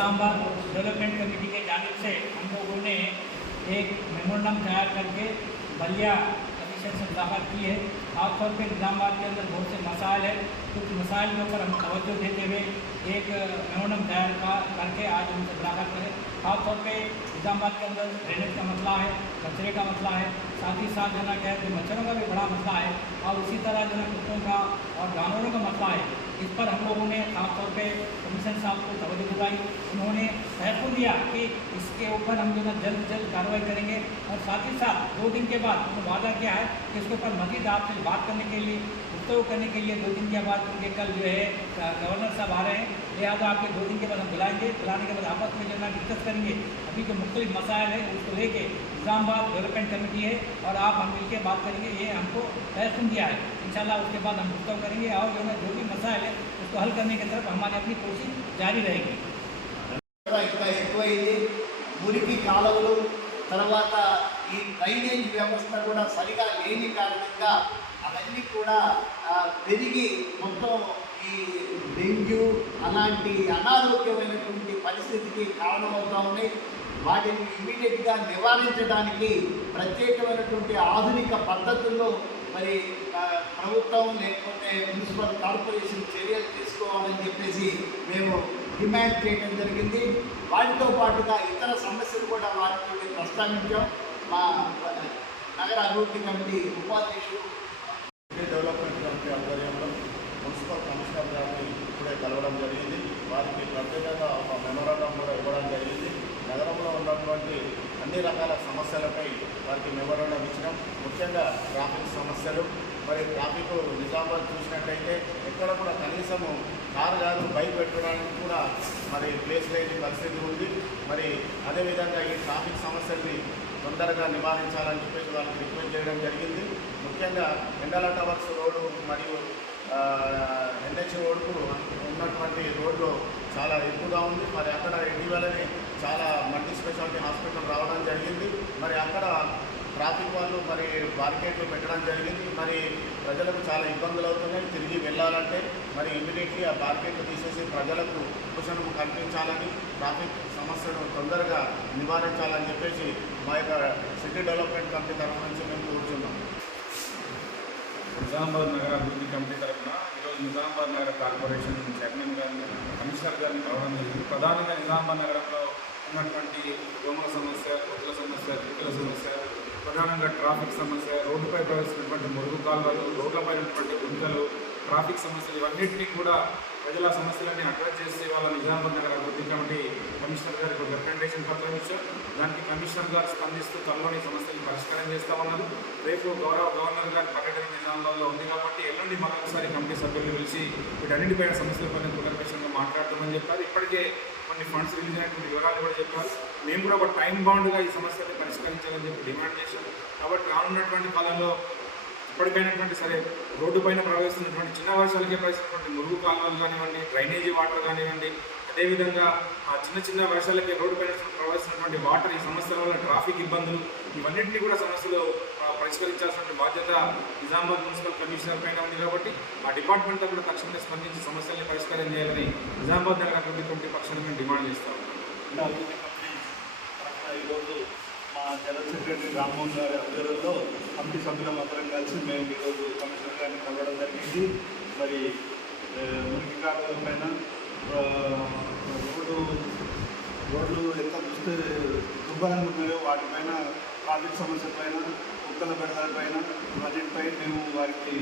Nizamabad development committee के जानिब से हम लोगों ने एक मेमोरेंडम तैयार करके बलिया कमीशन से मुलाकात की है। खासतौर पर निज़ामाबाद के अंदर बहुत से मसाइल है, कुछ मसाइल के ऊपर हम तवज्जो देते हुए एक मेमोरेंडम तैयार करके आज उनसे मुलाकात करें। खासतौर पर निज़ामाबाद के अंदर ड्रेनेज का मसला है, कचरे का मसला है, साथ ही साथ जो ना क्या है मच्छरों का भी बड़ा मसला है, और उसी तरह जो है कुत्तों का और जानवरों का मसला है। इस पर हम लोगों ने खासतौर पे कमिश्नर साहब को तवज्जो दिलाई। उन्होंने तहफ़्फ़ुज़ दिया कि इसके ऊपर हम जो है जल्द से जल्द कार्रवाई करेंगे, और साथ ही साथ 2 दिन के बाद उन्होंने वादा किया है कि इसके ऊपर मज़ीद आपसे बात करने के लिए, गुफ्तगू करने के लिए 2 दिन के बाद, क्योंकि कल जो है गवर्नर साहब आ रहे हैं, लिहाजा आपके 2 दिन के बाद हम बुलाएंगे। बुलाने के बाद आपस में जो है डिस्कस करेंगे अभी जो मुख्तलिफ मसाइल है उसको लेके। निज़ामाबाद डेवलपमेंट कमेटी है और आप हम मिलकर बात करेंगे, ये हमको तहफ़्फ़ुज़ दिया है। इंशाल्लाह उसके बाद हम गुफ्तगू करेंगे और जो भी मसाइल है उसको हल करने की तरफ हमारी अपनी कोशिश जारी रहेगी। ఇంకా ఎక్కువైంది, మురికి కాలువలు, తర్వాత ఈ డ్రైనేజ్ వ్యవస్థ కూడా సరిగా లేని కారణంగా అవన్నీ కూడా పెరిగి మొత్తం ఈ డెంగ్యూ అలాంటి అనారోగ్యమైనటువంటి పరిస్థితికి కారణమవుతూ ఉన్నాయి. వాటిని ఇమీడియట్గా నివారించడానికి ప్రత్యేకమైనటువంటి ఆధునిక పద్ధతుల్లో మరి ప్రభుత్వం లేకపోతే మున్సిపల్ కార్పొరేషన్ చర్యలు తీసుకోవాలని చెప్పేసి మేము డిమాండ్ చేయడం జరిగింది. వాటితో పాటుగా ఇతర సమస్యలు కూడా వాటితో ప్రస్తావించాం. మా నగర అభివృద్ధి కమిటీ ఉపాధ్యక్షుడు డెవలప్మెంట్ కమిటీ ఆధ్వర్యంలో మున్సిపల్ కమిషనర్ గారిని ఇప్పుడే కలవడం జరిగింది. వారికి ప్రత్యేకంగా ఒక మెమోరాండం కూడా ఇవ్వడం జరిగింది. నగరంలో ఉన్నటువంటి అన్ని రకాల సమస్యలపై వారికి మెమోరాండం ఇచ్చినాం. ముఖ్యంగా ట్రాఫిక్ సమస్యలు, మరి ట్రాఫిక్ నిజామాబాద్ చూసినట్టయితే ఎక్కడ కూడా కనీసము కారు కాదు బైక్ పెట్టడానికి కూడా మరి ప్లేస్ లేని పరిస్థితి ఉంది. మరి అదేవిధంగా ఈ ట్రాఫిక్ సమస్యల్ని తొందరగా నివారించాలని చెప్పేసి వాళ్ళకి రిక్వెస్ట్ చేయడం జరిగింది. ముఖ్యంగా ఎండల టవర్స్ రోడ్డు మరియు ఎన్హెచ్ రోడ్డుకు ఉన్నటువంటి రోడ్లు చాలా ఎక్కువగా ఉంది. మరి అక్కడ ఇటీవలనే చాలా మల్టీ స్పెషాలిటీ హాస్పిటల్ రావడం జరిగింది. మరి అక్కడ ట్రాఫిక్ వాళ్ళు మరి బార్కెట్లు పెట్టడం జరిగింది. మరి ప్రజలకు చాలా ఇబ్బందులు అవుతున్నాయి. తిరిగి వెళ్ళాలంటే మరి ఇమీడియట్లీ ఆ బార్కెట్లు తీసేసి ప్రజలకు ఉపశమనం కల్పించాలని, ట్రాఫిక్ సమస్యను తొందరగా నివారించాలని చెప్పేసి మా యొక్క సిటీ డెవలప్మెంట్ కమిటీ తరఫు నుంచి మేము కోరుతున్నాం. నిజామాబాద్ నగర అభివృద్ధి కమిటీ తరఫున ఈరోజు నిజామాబాద్ నగర కార్పొరేషన్ చైర్మన్ గారిని, కమిషనర్ గారిని కలవడం జరిగింది. ప్రధానంగా నిజామాబాద్ నగరంలో ఉన్నటువంటి దోమల సమస్య, కొత్తుల సమస్య, కుక్కల సమస్య, ప్రధానంగా ట్రాఫిక్ సమస్య, రోడ్డుపై ప్రవేశించినటువంటి మురుగు కాలువలు, రోడ్లపై ఉన్నటువంటి గుంతలు, ట్రాఫిక్ సమస్యలు, ఇవన్నింటినీ కూడా ప్రజల సమస్యలన్నీ అడ్రస్ చేసి వాళ్ళ నిజామాబాద్ నగర అభివృద్ధి కమిటీ కమిషనర్ గారికి ఒక రికమెండేషన్ పత్రం ఇచ్చారు. దానికి కమిషనర్ గారు స్పందిస్తూ త్వరలోని సమస్యలు పరిష్కారం చేస్తామన్నారు. రేపు గవర్నర్ గారి పర్యటన నిజామాబాద్లో ఉంది కాబట్టి ఎల్లుండి మరొకసారి కమిటీ సభ్యులు పిలిచి వీటన్నిటిపైన సమస్యలపైన పునర్పేషన్గా మాట్లాడతామని చెప్పారు. ఇప్పటికే కొన్ని ఫండ్స్ రిలీజ్ అయినటువంటి వివరాలు కూడా చెప్పారు. మేము కూడా ఒక టైం బౌండ్గా ఈ సమస్యని పరిష్కరించాలని చెప్పి డిమాండ్ చేశాం. కాబట్టి రానున్నటువంటి కాలంలో ఇప్పటికైనటువంటి సరే రోడ్డు పైన ప్రవేశిస్తున్నటువంటి చిన్న వర్షాలకే ప్రవేశిస్తున్నటువంటి మురుగు కాలువలు కానివ్వండి, డ్రైనేజీ వాటర్ కానివ్వండి, అదేవిధంగా చిన్న చిన్న వర్షాలకి రోడ్డు పైన ప్రవేశిస్తున్నటువంటి వాటర్, ఈ సమస్యల వల్ల ట్రాఫిక్ ఇబ్బందులు, ఇవన్నింటినీ కూడా సమస్యలు పరిష్కరించాల్సిన బాధ్యత నిజామాబాద్ మున్సిపల్ కమిషనర్ పైన ఉంది. కాబట్టి ఆ డిపార్ట్మెంట్తో కూడా తక్షణమే స్పందించి సమస్యల్ని పరిష్కారం చేయాలని నిజామాబాద్ నగర అభివృద్ధి కమిటీ పక్షాన్ని మేము డిమాండ్ చేస్తాం. ఈరోజు మా జనరల్ సెక్రటరీ రామ్మోహన్ గారి ఆధ్వర్యంలో కమిటీ సభ్యులం అందరం కలిసి మేము ఈరోజు కమిషనర్ గారిని కలవడం జరిగింది. మరి మురికి కాలువల పైన రోడ్లు ఎంత దుర్భరంగా ఉన్నాయో వాటిపైన, ట్రాఫిక్ సమస్య పైన, కుక్కల బెడదాల పైన, వాటిపై మేము వారికి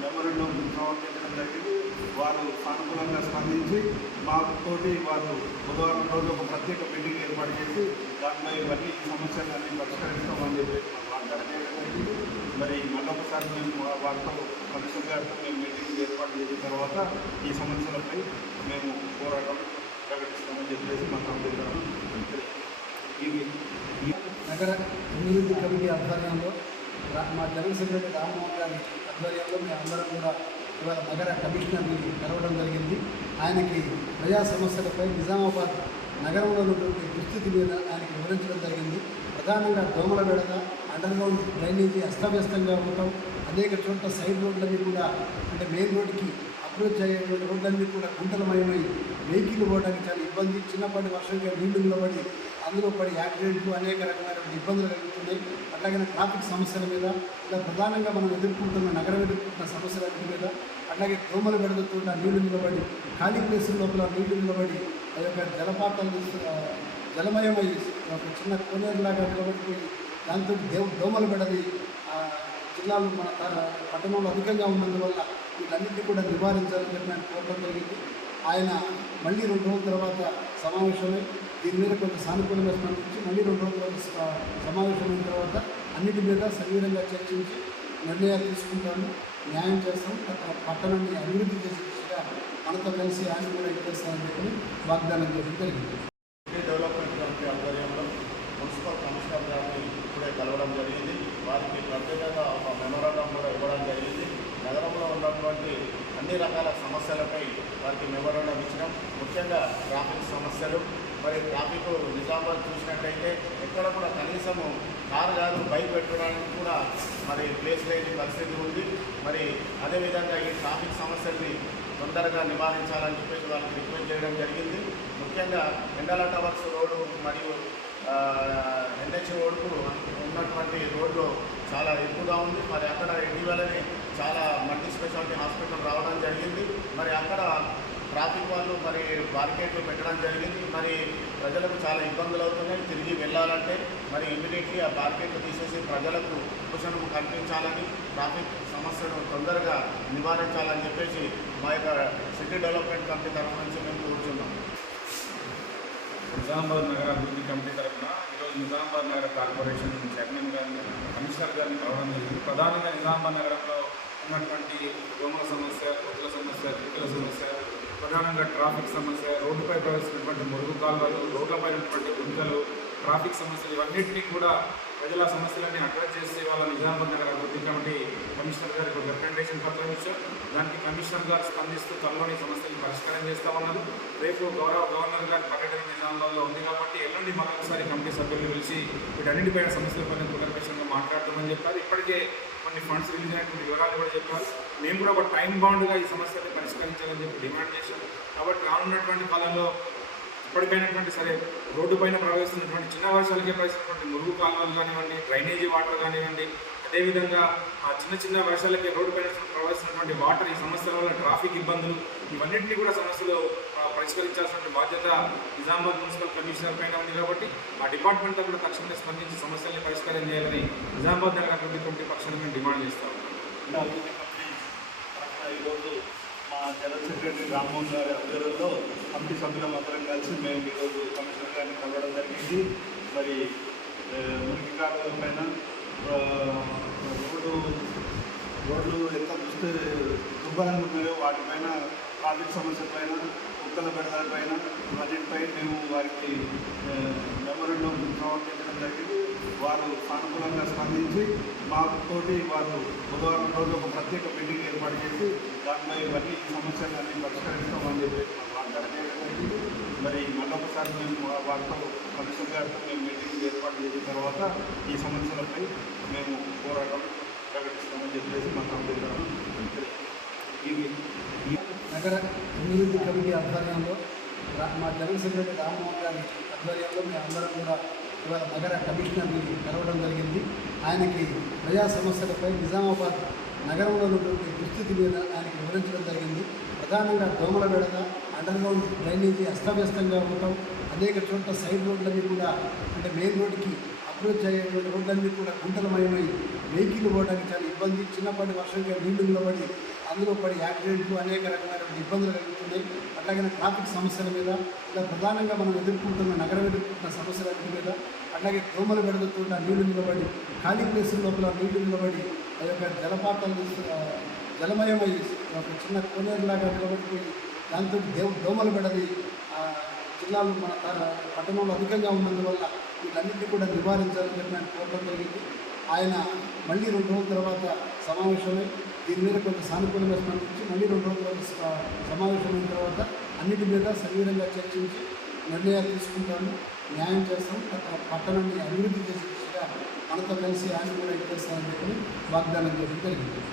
మెమోరాండం సమర్పించడం జరిగింది. వారు సానుకూలంగా స్పందించి మాతోటి వారు బుధవారం రోజు ఒక ప్రత్యేక మీటింగ్ ఏర్పాటు చేసి దాంట్లో ఇవన్నీ సమస్యలన్నీ పరిష్కరిస్తామని చెప్పేసి మాకు వాగ్దానం చేయడం జరిగింది. మరి మళ్ళొకసారి మేము వారితో కమిషనర్ గారితో మేము మీటింగ్ ఏర్పాటు చేసిన తర్వాత ఈ సమస్యలపై మేము పోరాటం ప్రకటిస్తామని చెప్పేసి మా కమిటీ నగర అభివృద్ధి కమిటీ ఆధ్వర్యంలో మా జనరల్ సెక్రటరీ రామ్మోహన్ గారి ఆధ్వర్యంలో మేమందరం కూడా ఇవాళ నగర కమిషనర్ని కలవడం జరిగింది. ఆయనకి ప్రజా సమస్యలపై నిజామాబాద్ నగరంలో ఉన్నటువంటి దుస్థితి మీద ఆయనకి వివరించడం జరిగింది. ప్రధానంగా దోమల బెడద, అండర్గ్రౌండ్ డ్రైనేజీ అస్తవ్యస్తంగా ఉండటం, అనేక చోట్ల సైడ్ రోడ్లన్నీ కూడా అంటే మెయిన్ రోడ్డుకి అప్రోచ్ అయ్యేటువంటి రోడ్లన్నీ కూడా గుంటలమయమై వెహికల్ పోవడానికి చాలా ఇబ్బంది, చిన్నపాటి వర్షంగా నీళ్లు నిలబడి అందులో పడి యాక్సిడెంట్లు అనేక రకమైనటువంటి ఇబ్బందులు కలుగుతున్నాయి. అట్లాగే ట్రాఫిక్ సమస్యల మీద, ఇలా ప్రధానంగా మనం ఎదుర్కొంటున్న నగరం ఎదుర్కొంటున్న సమస్యల మీద, అట్లాగే దోమలు పెడుతున్న నీళ్లు నిలబడి ఖాళీ ప్లేసుల లోపల నీళ్లు నిలబడి ఆ యొక్క జలపాతాలు జలమయమై ఒక చిన్న కోనేరులాగా నిలబడిపోయి దాంతో దోమలు పెడది జిల్లాలో మన పట్టణంలో అధికంగా ఉన్నందువల్ల వీటన్నింటినీ కూడా నివారించాలని చెప్పి ఆయన కోరడం జరిగింది. ఆయన మళ్ళీ 2 రోజుల తర్వాత సమావేశమై దీని మీద కొంత సానుకూలంగా స్పందించి మళ్ళీ 2 రోజుల తర్వాత సమావేశమైన తర్వాత అన్నిటి మీద సవివరంగా చర్చించి నిర్ణయాలు తీసుకుంటాము, న్యాయం చేస్తాం, పట్టణాన్ని అభివృద్ధి చేసే దిశగా మనతో కలిసి ఆయన కూడా ఇచ్చేస్తామని చెప్పి వాగ్దానం చేయడం జరిగింది. డెవలప్మెంట్ కమిటీ ఆధ్వర్యంలో మున్సిపల్ కమిషనర్ గారిని ఇప్పుడే కలవడం జరిగింది. వారికి ప్రత్యేకంగా ఒక మెమోరాండం కూడా ఇవ్వడం జరిగింది. నగరంలో ఉన్నటువంటి అన్ని రకాల సమస్యలపై వారికి మెమోరాండం ఇచ్చినాం. ముఖ్యంగా ట్రాఫిక్ సమస్యలు, మరి ట్రాఫిక్ నిజామాబాద్ చూసినట్టయితే ఎక్కడ కూడా కనీసము కారు కాదు బైక్ పెట్టడానికి కూడా మరి ప్లేస్ లేని పరిస్థితి ఉంది. మరి అదేవిధంగా ఈ ట్రాఫిక్ సమస్యల్ని తొందరగా నివారించాలని చెప్పేసి వాళ్ళకి రిక్వెస్ట్ చేయడం జరిగింది. ముఖ్యంగా ఎండల టవర్స్ రోడ్డు మరియు NH రోడ్డుకు ఉన్నటువంటి రోడ్లు చాలా ఎక్కువగా ఉంది. మరి అక్కడ ఇటీవలనే చాలా మల్టీ స్పెషాలిటీ హాస్పిటల్ రావడం జరిగింది. మరి అక్కడ ట్రాఫిక్ వాళ్ళు మరి బారికేడ్లు పెట్టడం జరిగింది. మరి ప్రజలకు చాలా ఇబ్బందులు అవుతున్నాయి. తిరిగి వెళ్ళాలంటే మరి ఇమీడియట్లీ ఆ బారికేడ్లు తీసేసి ప్రజలకు ఉపశమనం కల్పించాలని, ట్రాఫిక్ సమస్యను తొందరగా నివారించాలని చెప్పేసి మా యొక్క సిటీ డెవలప్మెంట్ కమిటీ తరఫు నుంచి మేము కోరుతున్నాం. నిజామాబాద్ నగర అభివృద్ధి కమిటీ తరఫున ఈరోజు నిజామాబాద్ నగర కార్పొరేషన్ చైర్మన్ గారిని, కమిషనర్ గారిని కలవడం జరిగింది. ప్రధానంగా నిజామాబాద్ నగరంలో ఉన్నటువంటి దోమల సమస్య, కొత్తల సమస్య, కుక్కల సమస్య, ప్రధానంగా ట్రాఫిక్ సమస్య, రోడ్డుపై ప్రవేశించినటువంటి మురుగు కాలువలు, రోడ్లపై ఉన్నటువంటి గుంతలు, ట్రాఫిక్ సమస్యలు ఇవన్నింటినీ కూడా ప్రజల సమస్యలన్నీ అడ్రస్ చేసి వాళ్ళ నిజామాబాద్ నగర అభివృద్ధి కమిటీ కమిషనర్ గారికి ఒక రికమెండేషన్ పత్రం ఇచ్చారు. దానికి కమిషనర్ గారు స్పందిస్తూ త్వరలోని సమస్యలు పరిష్కారం చేస్తామన్నారు. రేపు గవర్నర్ గారి పర్యటన నిజామాబాద్లో ఉంది కాబట్టి ఎల్లుండి మరొకసారి కమిటీ సభ్యులు కలిసి వీటన్నిటిపైన సమస్యలపైన కూలంకషంగా మాట్లాడతామని చెప్పారు. ఇప్పటికే కొన్ని ఫండ్స్ రిలీజ్ అయినటువంటి వివరాలు కూడా చెప్పారు. మేము కూడా ఒక టైం బౌండ్గా ఈ సమస్యని పరిష్కరించాలని చెప్పి డిమాండ్ చేశాం. కాబట్టి రానున్నటువంటి కాలంలో ఇప్పటికైనటువంటి సరే రోడ్డు పైన ప్రవేశిస్తున్నటువంటి చిన్న వర్షాలకే ప్రవేశిస్తున్నటువంటి మురుగు కాలువలు కానివ్వండి, డ్రైనేజీ వాటర్ కానివ్వండి, అదేవిధంగా చిన్న చిన్న వర్షాలకి రోడ్డు పైన ప్రవేశిస్తున్నటువంటి వాటర్, ఈ సమస్యల వల్ల ట్రాఫిక్ ఇబ్బందులు, ఇవన్నింటినీ కూడా సమస్యలు పరిష్కరించాల్సిన బాధ్యత నిజామాబాద్ మున్సిపల్ కమిషనర్ పైన ఉంది. కాబట్టి ఆ డిపార్ట్మెంట్తో కూడా తక్షణమే స్పందించి సమస్యల్ని పరిష్కారం చేయాలని నిజామాబాద్ నగర అభివృద్ధి కమిటీ పక్షాన్ని మేము డిమాండ్ చేస్తాం. ఈరోజు మా జనరల్ సెక్రటరీ రామ్మోహన్ గారి ఆధ్వర్యంలో కమిటీ సభ్యులం అందరం కలిసి మేము ఈరోజు కమిషనర్ గారిని కలవడం జరిగింది. మరి మురికి కాలువల పైన రోడ్లు ఎంత దుర్భరంగా ఉన్నాయో వాటిపైన, ట్రాఫిక్ సమస్య పైన, కుక్కల బెడల పైన, వాటిపై మేము వారికి మెమోరాండం సమర్పించడం జరిగింది. వారు సానుకూలంగా స్పందించి మాతోటి వారు బుధవారం రోజు ఒక ప్రత్యేక మీటింగ్ ఏర్పాటు చేసి దాంట్లో ఇవన్నీ సమస్యలన్నీ పరిష్కరిస్తామని చెప్పేసి మాకు వాగ్దానం చేయడం జరిగింది. మరి మళ్ళొకసారి మేము వారితో కమిషనర్ గారితో మేము మీటింగ్ ఏర్పాటు చేసిన తర్వాత ఈ సమస్యలపై మేము పోరాటం ప్రకటిస్తామని చెప్పేసి మా కమిటీ నగర అభివృద్ధి కమిటీ ఆధ్వర్యంలో మా జనరల్ సెక్రటరీ రామ్మోహన్ గారి ఆధ్వర్యంలో మేమందరం కూడా ఇవాళ నగర కమిషనర్ని కలవడం జరిగింది. ఆయనకి ప్రజా సమస్యలపై నిజామాబాద్ నగరంలో ఉన్నటువంటి దుస్థితి మీద ఆయనకి వివరించడం జరిగింది. ప్రధానంగా దోమల బెడద, అండర్గ్రౌండ్ డ్రైనేజీ అస్తవ్యస్తంగా ఉండటం, అనేక చోట్ల సైడ్ రోడ్లన్నీ కూడా అంటే మెయిన్ రోడ్డుకి అప్రోచ్ అయ్యేటువంటి రోడ్లన్నీ కూడా గుంటలమయమై వెహికల్ పోవడానికి చాలా ఇబ్బంది, చిన్నపాటి వర్షంగా నీళ్లు నిలబడి అందులో పడి యాక్సిడెంట్లు అనేక రకమైనటువంటి ఇబ్బందులు కలుగుతున్నాయి. అట్లాగే ట్రాఫిక్ సమస్యల మీద, ఇలా ప్రధానంగా మనం ఎదుర్కొంటున్న నగరం ఎదుర్కొంటున్న సమస్యల మీద, అట్లాగే దోమలు పెడుతున్న నీళ్లు నిలబడి ఖాళీ ప్లేసుల లోపల నీళ్లు నిలబడి ఆ యొక్క జలపాతాలు జలమయమై ఒక చిన్న కోనేరులాగా నిలబడిపోయి దాంతో దోమలు పెడది జిల్లాలో మన పట్టణంలో అధికంగా ఉన్నందువల్ల వీటన్నింటినీ కూడా నివారించాలని చెప్పి ఆయన కోరడం జరిగింది. ఆయన మళ్ళీ 2 రోజుల తర్వాత సమావేశమై దీని మీద కొంత సానుకూలంగా స్పందించి మళ్ళీ 2 రోజుల సమావేశమైన తర్వాత అన్నిటి మీద సవివరంగా చర్చించి నిర్ణయాలు తీసుకుంటాము, న్యాయం చేస్తాం, పట్టణాన్ని అభివృద్ధి చేసే దిశగా మనతో కలిసి ఆయన కూడా ఇచ్చేస్తామని చెప్పి వాగ్దానం చేయడం జరిగింది.